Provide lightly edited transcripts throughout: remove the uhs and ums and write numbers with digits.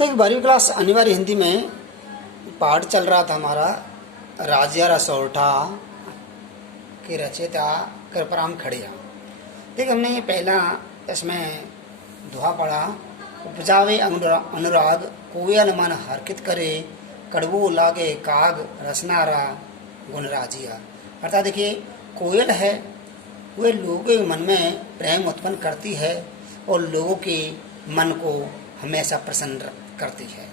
एक 12वीं क्लास अनिवार्य हिंदी में पाठ चल रहा था हमारा राजिया रसोठा के रचयिता कृपराम खड़िया। देखिए हमने ये पहला इसमें दोहा पढ़ा, उपजावे अनुराग कोयल मन हरकित करे, कड़वो लागे काग रसनारा गुण राजिया। अर्थात देखिए कोयल है वह लोगों के मन में प्रेम उत्पन्न करती है और लोगों के मन को हमेशा प्रसन्न करती है।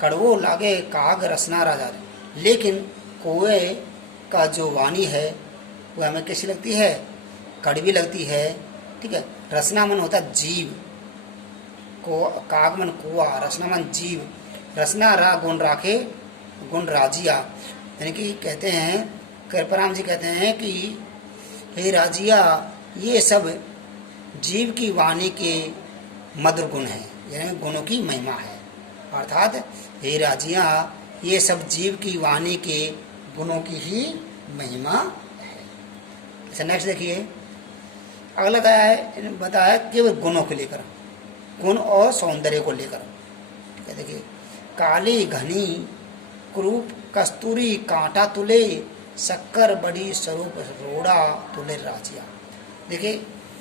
कड़वो लागे काग रसना राजा, लेकिन कोए का जो वाणी है वह हमें कैसी लगती है? कड़वी लगती है। ठीक है। रसना मन होता जीव, को काग मन कुआ, रसना मन जीव, रसना रा गुण राखे गुण राजिया। यानी कि कहते हैं कृपराम जी कहते हैं कि हे राजिया, ये सब जीव की वाणी के मधुर गुण हैं, यानी गुणों की महिमा है। अर्थात हे राजिया, ये सब जीव की वाणी के गुणों की ही महिमा है। अच्छा नेक्स्ट देखिए, अगला बताया केवल गुणों को लेकर, गुण और सौंदर्य को लेकर। ठीक है। देखिए काली घनी क्रूप कस्तूरी कांटा तुले, शक्कर बड़ी स्वरूप रोड़ा तुले राजिया। देखिए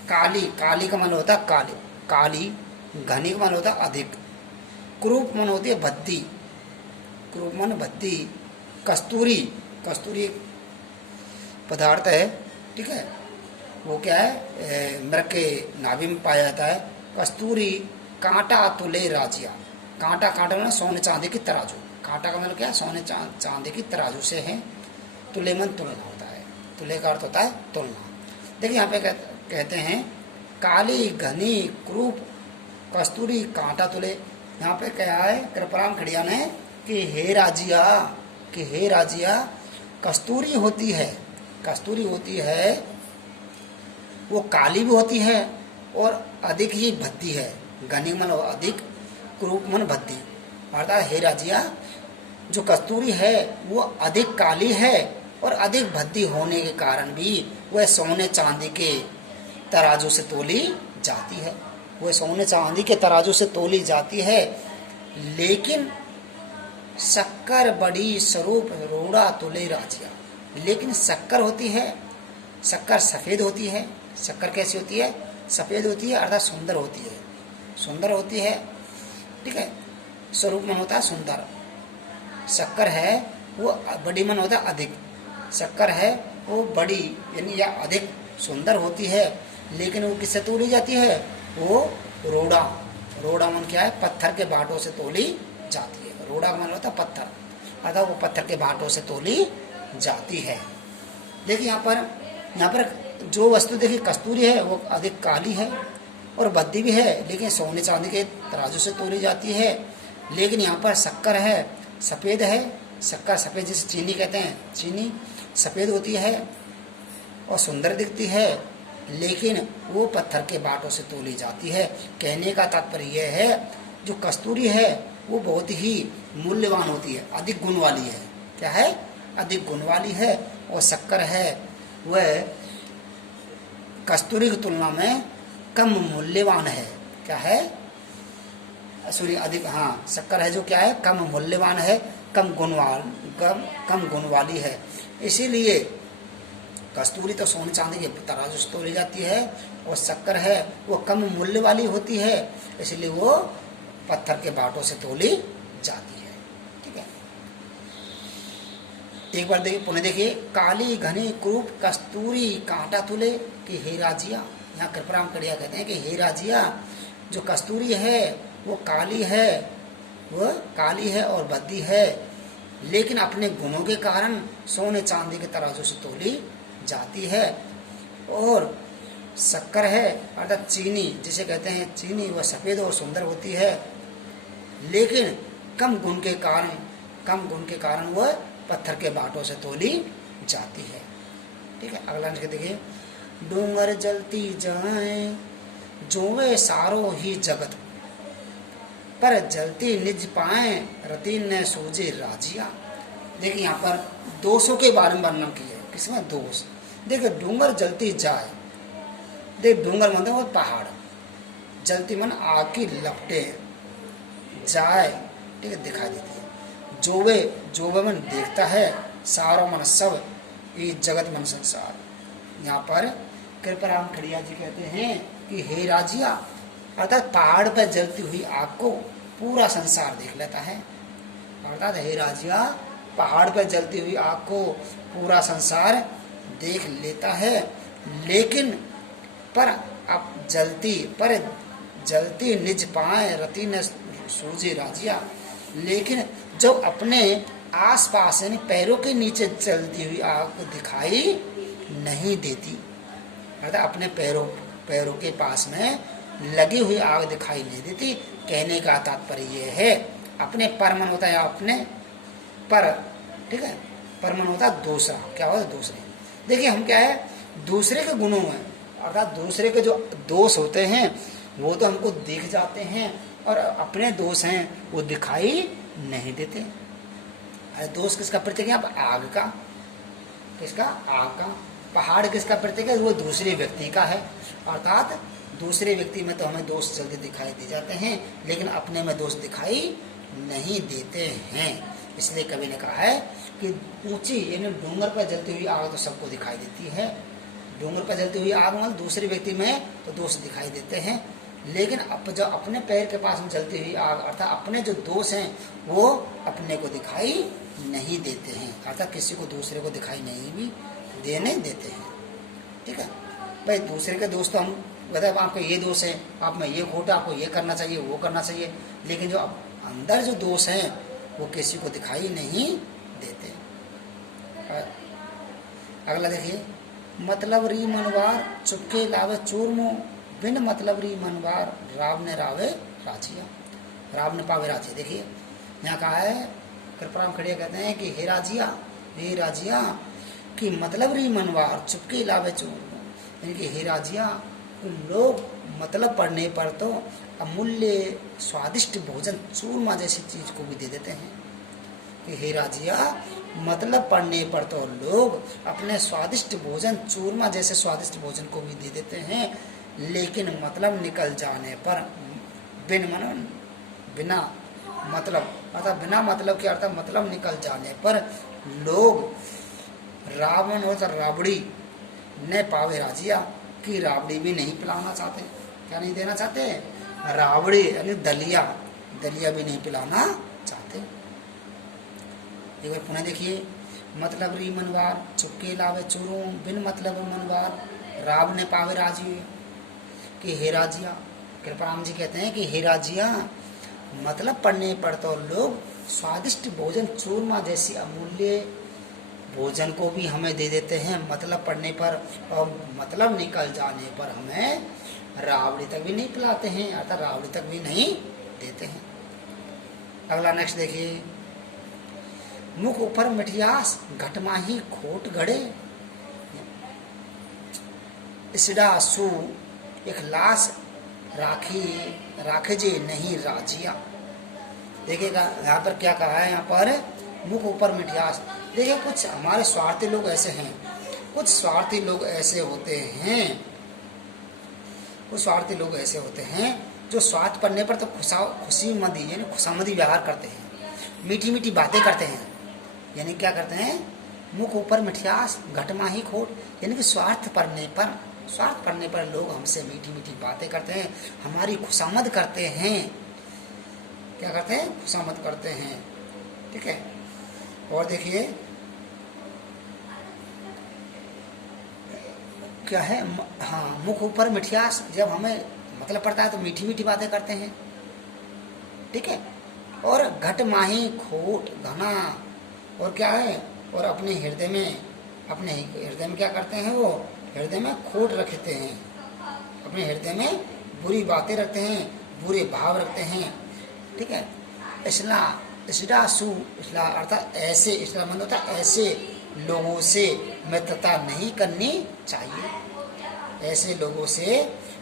काली, काली का मन होता है काली, काली, घनी का मन होता है अधिक, क्रूप मन होती है भद्दी, क्रूप मन भद्दी, कस्तूरी, कस्तूरी पदार्थ है। ठीक है। वो क्या है? मृग के नाभि में पाया जाता है। कस्तूरी कांटा तुले राजिया, कांटा, कांटा मतलब सोने चांदी की तराजू, कांटा का मतलब क्या है? सोने चांदी की तराजू से है। तुले मन तुलना होता है, तुले का अर्थ होता है तुलना। देखिए यहाँ पे कहते हैं काली घनी क्रूप कस्तूरी कांटा तुले। यहाँ पे क्या है कृपराम खड़िया ने कि हे राजिया, कि हे राजिया, कस्तूरी होती है, कस्तूरी होती है, वो काली भी होती है और अधिक ही भद्दी है। घनी मन अधिक, क्रूप मन भद्दी। अर्थात हे राजिया, जो कस्तूरी है वो अधिक काली है और अधिक भद्दी होने के कारण भी वह सोने चांदी के तराजू से तोली जाती है, वह सोने चांदी के तराजू से तोली जाती है। लेकिन शक्कर बड़ी स्वरूप रोड़ा तुले राजिया, लेकिन शक्कर होती है, शक्कर सफ़ेद होती है। शक्कर कैसी होती है? सफ़ेद होती है, अर्थात सुंदर होती है, सुंदर होती है। ठीक है। स्वरूप मन होता है सुंदर। शक्कर है वो बड़ी मन होता है अधिक, शक्कर है वो बड़ी यानी या अधिक सुंदर होती है, लेकिन वो किससे तोली जाती है? वो रोड़ा, रोड़ा मन क्या है? पत्थर के बाटों से तोली जाती है। रोड़ा मन होता है पत्थर, अर्थात वो पत्थर के बाटों से तोली जाती है। देखिए यहाँ पर जो वस्तु देखिए कस्तूरी है वो अधिक काली है और भद्दी भी है, लेकिन सोने चांदी के तराजू से तोली जाती है। लेकिन यहाँ पर शक्कर है, सफ़ेद है, शक्कर सफ़ेद जिसे चीनी कहते हैं, चीनी सफ़ेद होती है और सुंदर दिखती है, लेकिन वो पत्थर के बाटों से तोली जाती है। कहने का तात्पर्य यह है जो कस्तूरी है वो बहुत ही मूल्यवान होती है, अधिक गुण वाली है। क्या है? अधिक गुण वाली है। और शक्कर है वह कस्तूरी की तुलना में कम मूल्यवान है। क्या है? सॉरी अधिक, हाँ, शक्कर है जो क्या है? कम मूल्यवान है, कम गुण वाली है। इसीलिए कस्तूरी तो सोने चांदी के तराजू से तोली जाती है और शक्कर है वो कम मूल्य वाली होती है, इसलिए वो पत्थर के बाटों से तोली जाती है। ठीक है। एक बार देखिए, पुनः देखिए, काली घनी क्रूप कस्तूरी कांटा तुले कि हे राजिया। यहाँ कृपराम खड़िया कहते हैं कि हे राजिया, जो कस्तूरी है वो काली है, वह काली है और भद्दी है, लेकिन अपने गुणों के कारण सोने चांदी के तराजू से तोली जाती है। और शक्कर है अर्थात चीनी जिसे कहते हैं चीनी, वह सफ़ेद और सुंदर होती है, लेकिन कम गुण के कारण वह पत्थर के बाटों से तोली जाती है। ठीक है। अगला देखिए, डूंगर जलती जाए जोवे सारो ही जगत, पर जलती निज पाए रति न सूझे राजिया। देखिए यहाँ पर दोषों के बारे में वर्णन किया है। किसमें? दोष। देखिए डूंगर जलती जाए, देख डूंगर मतलब वो पहाड़, जलती मन आग की लपटें, जाए, ठीक है, दिखाई देती है। जो वे मन देखता है सारो मन सब ये जगत मन संसार। यहाँ पर कृपाराम खड़िया जी कहते हैं कि हे राजिया, अर्थात पहाड़ पर जलती हुई आग को पूरा संसार देख लेता है। अर्थात हे राजिया, पहाड़ पर जलती हुई आग को पूरा संसार देख लेता है, लेकिन पर अब जलती निज पाए रति न सूझे राजिया। लेकिन जब अपने आसपास यानी पैरों के नीचे जलती हुई आग दिखाई नहीं देती, अर्थात अपने पैरों के पास में लगी हुई आग दिखाई नहीं देती। कहने का तात्पर्य यह है, अपने पर मन होता है अपने पर, ठीक है, पर मन होता है दूसरा। क्या होता है? दूसरे। देखिए हम क्या है, दूसरे के गुणों में, अर्थात दूसरे के जो दोष होते हैं वो तो हमको दिख जाते हैं, और अपने दोष हैं वो दिखाई नहीं देते। दोष किसका प्रतीक है? आग का। किसका? आग का। पहाड़ किसका प्रतीक है? वो दूसरे व्यक्ति का है। अर्थात दूसरे व्यक्ति में तो हमें दोष जल्दी दिखाई दे जाते हैं, लेकिन अपने में दोष दिखाई नहीं देते हैं। इसलिए कवि ने कहा है कि ऊंची यानी डूंगर पर जलती हुई आग तो सबको दिखाई देती है। डूंगर पर जलती हुई आग मतलब दूसरे व्यक्ति में तो दोष दिखाई देते हैं, लेकिन जो अपने पैर के पास में जलती हुई आग, अर्थात अपने जो दोष हैं वो अपने को दिखाई नहीं देते हैं। अर्थात किसी को दूसरे को दिखाई नहीं भी देने देते हैं। ठीक है भाई, दूसरे के दोष तो हम बताए आपको ये दोष है, आप में ये खोटा, आपको ये करना चाहिए, वो करना चाहिए, लेकिन जो अंदर जो दोष हैं वो किसी को दिखाई नहीं देते। अगला देखिए, मतलब री मनवार चुपके लावे चूरमो, बिन मतलब री मनवार राव ने रावे राजिया, राव ने पावे राजिया। देखिए यहाँ कहा है, कृपाराम खड़िया कहते हैं कि हे राजिया कि मतलब री मनवार चुपके लावे चूरमो, यानी कि हे राजिया, लोग मतलब पढ़ने पर तो अमूल्य स्वादिष्ट भोजन चूरमा जैसी चीज को भी दे देते हैं। कि हे राजिया, मतलब पढ़ने पर तो लोग अपने स्वादिष्ट भोजन चूरमा जैसे स्वादिष्ट भोजन को भी दे देते हैं, लेकिन मतलब निकल जाने पर बिना मतलब, अर्थात बिना मतलब के अर्थात मतलब निकल जाने पर लोग रावण और राबड़ी ने पावे राजिया की राबड़ी भी नहीं पिलाना चाहते। क्या नहीं देना चाहते? राबड़ी यानी दलिया भी नहीं पिलाना चाहते। एक बार पुनः देखिए, मतलब री मनवार चुपके लावे चूरों, बिन मतलब मनवार राव ने पावे राजी। कि हे राजिया, कृपाराम जी कहते हैं कि हे राजिया, मतलब पढ़ने पर तो लोग स्वादिष्ट भोजन चूरमा जैसी अमूल्य भोजन को भी हमें दे देते हैं मतलब पढ़ने पर, और मतलब निकल जाने पर हमें रावड़ी तक भी नहीं पिलाते हैं, अर्थात रावड़ी तक भी नहीं देते हैं। अगला नेक्स्ट देखिए, मुख ऊपर मिठियास घटमाही खोट घड़े, इसडा सु इखलास राखे जे नहीं राजिया। देखिएगा यहाँ पर क्या कहा है, यहाँ पर मुख ऊपर मिठियास। देखिए कुछ हमारे स्वार्थी लोग ऐसे हैं, कुछ स्वार्थी लोग ऐसे होते हैं जो स्वार्थ पड़ने पर तो खुशीमदी यानी खुशामदी व्यवहार करते हैं, मीठी मीठी बातें करते हैं। यानी क्या करते हैं? मुख ऊपर मिठियास घटमाही खोट, यानी कि स्वार्थ पड़ने पर लोग हमसे मीठी मीठी बातें करते हैं, हमारी खुशामद करते हैं। क्या करते हैं? खुशामद करते हैं। ठीक है, और देखिए क्या है, हाँ, मुख ऊपर मिठियास, जब हमें मतलब पड़ता है तो मीठी मीठी बातें करते हैं। ठीक है, और घट माही खोट घना, और क्या है, और अपने हृदय में क्या करते हैं? वो हृदय में खोट रखते हैं, अपने हृदय में बुरी बातें रखते हैं, बुरे भाव रखते हैं। ठीक है, इसला अर्थात ऐसे, इसला मतलब होता है ऐसे लोगों से मित्रता नहीं करनी चाहिए। ऐसे लोगों से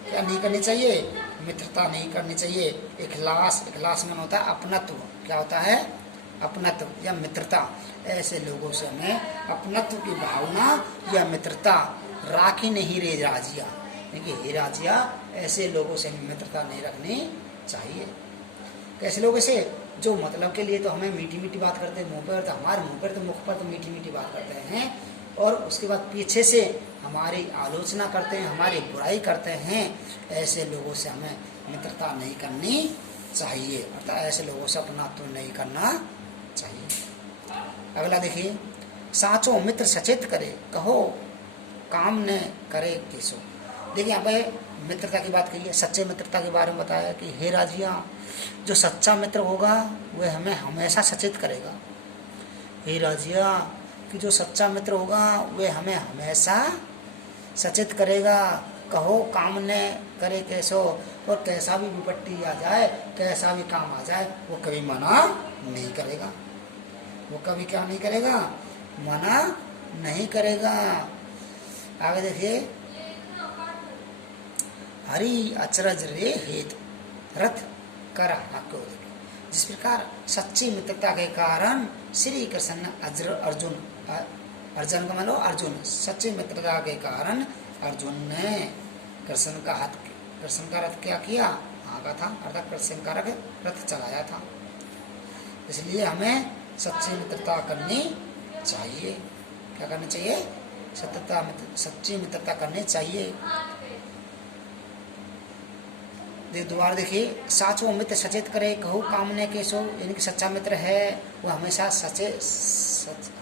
क्या नहीं करनी चाहिए? मित्रता नहीं करनी चाहिए। इखलास मन होता है अपनत्व। क्या होता है? अपनत्व या मित्रता। ऐसे लोगों से हमें अपनत्व की भावना या मित्रता राखी नहीं रे राजिया, क्योंकि हे राजिया, ऐसे लोगों से मित्रता नहीं रखनी चाहिए। कैसे लोगों से? जो मतलब के लिए तो हमें मीठी मीठी बात करते हैं, मुंह पर तो हमारे मुंह पर तो मुख पर तो मीठी मीठी बात करते हैं, और उसके बाद पीछे से हमारी आलोचना करते हैं, हमारी बुराई करते हैं। ऐसे लोगों से हमें मित्रता नहीं करनी चाहिए, अर्थात ऐसे लोगों से अपनात्व नहीं करना चाहिए। अगला देखिए, साचो मित्र सचेत करे, कहो काम न करे केसो। देखिए यहाँ पे मित्रता की बात कही है, सच्चे मित्रता के बारे में बताया कि हे राजिया, जो सच्चा मित्र होगा वह हमें हमेशा सचेत करेगा। हे राजिया, कि जो सच्चा मित्र होगा वह हमें हमेशा सचेत करेगा। कहो काम न करे कैसो, और कैसा भी विपत्ति आ जाए, कैसा भी काम आ जाए, वो कभी मना नहीं करेगा। वो कभी क्या नहीं करेगा? मना नहीं करेगा। आगे देखिए, हरि अचरज रे हेतु रथ कर हाको। जिस प्रकार सच्ची मित्रता के कारण श्री कृष्ण ने अर्जुन का मतलब अर्जुन, सच्ची मित्रता के कारण अर्जुन ने कृष्ण का रथ क्या किया? हाँका था, अर्थात कृष्ण का रथ चलाया था। इसलिए हमें सच्ची मित्रता करनी चाहिए। क्या करनी चाहिए? सच्ची मित्रता करनी चाहिए। दोबारा देखिए, साचो मित्र सचेत करे, कहो कामने केसो, यानी कि सच्चा मित्र है वो हमेशा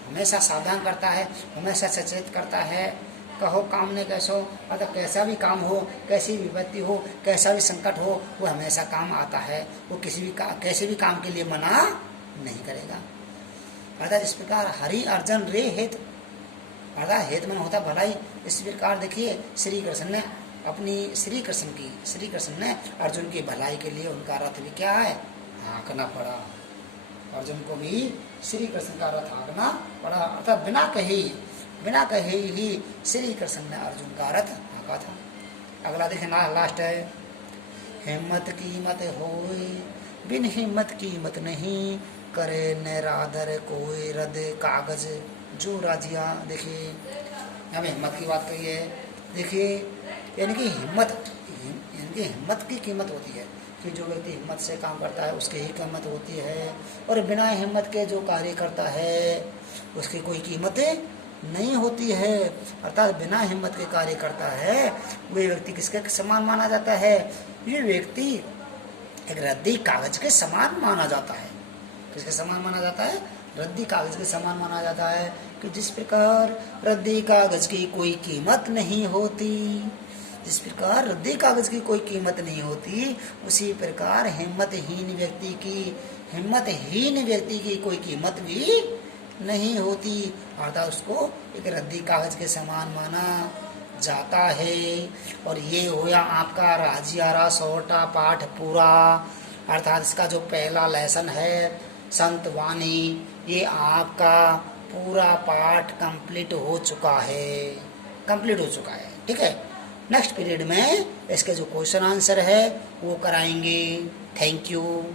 हमेशा सावधान करता है, हमेशा सचेत करता है। कहो कामने कैसो, मतलब कैसा भी काम हो, कैसी विपत्ति हो, कैसा भी संकट हो, वो हमेशा काम आता है। वो कैसे भी काम के लिए मना नहीं करेगा। अर्थात इस प्रकार हरि अर्जुन रे हेत, अर्थात हेत मन होता भलाई। इस प्रकार देखिए, श्री कृष्ण ने अर्जुन की भलाई के लिए उनका रथ भी क्या है? हाँकना पड़ा। अर्जुन को भी श्री कृष्ण का रथ हाँकना पड़ा, अर्थात बिना कहे ही श्री कृष्ण ने अर्जुन का रथ हाँका था। अगला देखें ना, लास्ट है, हिम्मत कीमत होए बिन हिम्मत कीमत नहीं, करे नैरादर कोई रद कागज जो राजिया। देखिए हमें हिम्मत की बात कही है। देखिए यानी कि हिम्मत की कीमत होती है कि जो व्यक्ति हिम्मत से काम करता है उसकी ही कीमत होती है, और बिना हिम्मत के जो कार्य करता है उसकी कोई कीमत नहीं होती है। अर्थात बिना हिम्मत के कार्य करता है वह व्यक्ति किसके समान माना जाता है? ये व्यक्ति एक रद्दी कागज के समान माना जाता है। किसके समान माना जाता है? रद्दी कागज के समान माना जाता है। कि जिस प्रकार रद्दी कागज की कोई कीमत नहीं होती, जिस प्रकार रद्दी कागज की कोई कीमत नहीं होती, उसी प्रकार हिम्मतहीन व्यक्ति की कोई कीमत भी नहीं होती। अर्थात उसको एक रद्दी कागज के समान माना जाता है। और ये होया आपका राजियारा सौटा पाठ पूरा। अर्थात इसका जो पहला लेसन है संत वाणी, ये आपका पूरा पाठ कंप्लीट हो चुका है। ठीक है। नेक्स्ट पीरियड में इसके जो क्वेश्चन आंसर है वो कराएंगे। Thank you.